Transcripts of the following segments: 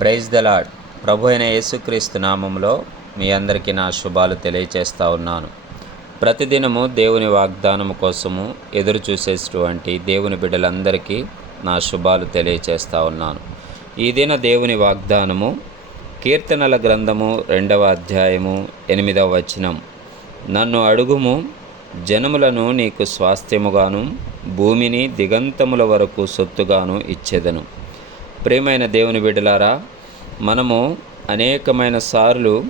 Praise the lord ప్రభు అయిన యేసుక్రీస్తు నామంలో మీ అందరికీ నా శుభాలు తెలియచేస్తా ఉన్నాను. ప్రతిదినము దేవుని వాగ్దానము కోసము ఎదురు చూసేటువంటి దేవుని బిడ్డలందరికీ నా శుభాలు తెలియచేస్తా ఉన్నాను. ఈ దిన దేవుని వాగ్దానము కీర్తనల గ్రంథము రెండవ అధ్యాయము ఎనిమిదవ వచనం. నన్ను అడుగుము జనములను నీకు స్వాస్థ్యముగాను భూమిని దిగంతముల వరకు సొత్తుగాను ఇచ్చేదను. ప్రియమైన దేవుని బిడ్డలారా మనము అనేకమైన సార్లు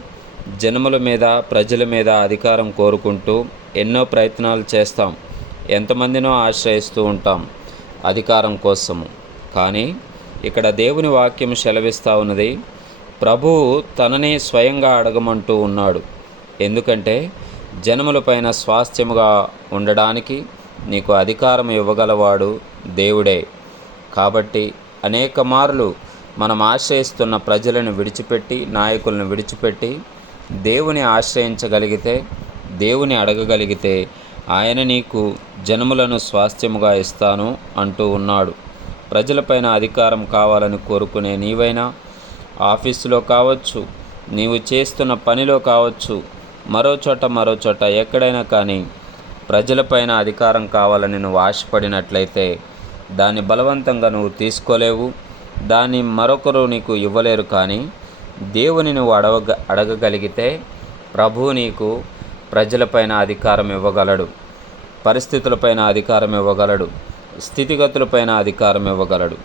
జనముల మీద ప్రజల మీద అధికారం కోరుకుంటూ ఎన్నో ప్రయత్నాలు చేస్తాం. ఎంతమందినో ఆశ్రయిస్తూ ఉంటాం అధికారం కోసము. కానీ ఇక్కడ దేవుని వాక్యం సెలవిస్తూ ఉన్నది ప్రభువు తననే స్వయంగా అడగమంటూ ఉన్నాడు. ఎందుకంటే జనములపైన స్వాస్థ్యముగా ఉండడానికి నీకు అధికారం ఇవ్వగలవాడు దేవుడే. కాబట్టి అనేక మార్లు మనం ఆశ్రయిస్తున్న ప్రజలను విడిచిపెట్టి నాయకులను విడిచిపెట్టి దేవుని ఆశ్రయించగలిగితే దేవుని అడగగలిగితే ఆయన నీకు జనములను స్వాస్థ్యముగా ఇస్తాను అంటూ ఉన్నాడు. ప్రజలపైన అధికారం కావాలని కోరుకునే నీవైనా ఆఫీసులో కావచ్చు నీవు చేస్తున్న పనిలో కావచ్చు మరో చోట మరో చోట ఎక్కడైనా కానీ ప్రజలపైన అధికారం కావాలని నువ్వు ఆశపడినట్లయితే దాన్ని బలవంతంగా నువ్వు తీసుకోలేవు దాన్ని మరొకరు నీకు ఇవ్వలేరు కానీ దేవుని నువ్వు అడగ అడగగలిగితే ప్రభువు నీకు ప్రజలపైన అధికారం ఇవ్వగలడు పరిస్థితులపైన అధికారం ఇవ్వగలడు స్థితిగతులపైన అధికారం ఇవ్వగలడు.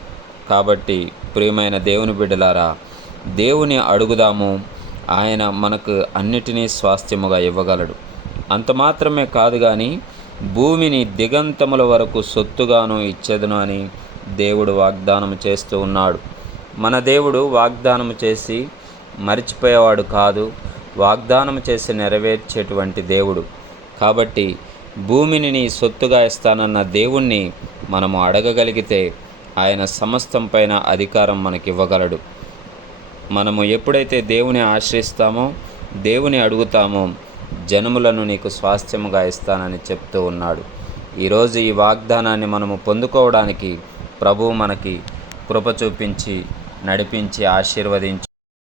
కాబట్టి ప్రియమైన దేవుని బిడ్డలారా దేవుని అడుగుదాము ఆయన మనకు అన్నిటినీ స్వాస్థ్యముగా ఇవ్వగలడు. అంత మాత్రమే కాదు కానీ భూమిని దిగంతముల వరకు సొత్తుగాను ఇచ్చేదను అని దేవుడు వాగ్దానం చేస్తూ ఉన్నాడు. మన దేవుడు వాగ్దానం చేసి మరిచిపోయేవాడు కాదు వాగ్దానం చేసి నెరవేర్చేటువంటి దేవుడు. కాబట్టి భూమిని నీ సొత్తుగా ఇస్తానన్న దేవుణ్ణి మనము అడగగలిగితే ఆయన సమస్తం పైన అధికారం మనకి ఇవ్వగలడు మనము ఎప్పుడైతే దేవుని ఆశ్రయిస్తామో దేవుని అడుగుతామో జనములను నీకు స్వాస్థ్యముగా ఇస్తానని చెప్తూ ఉన్నాడు. ఈరోజు ఈ వాగ్దానాన్ని మనము పొందుకోవడానికి ప్రభువు మనకి కృప చూపించి నడిపించి ఆశీర్వదించి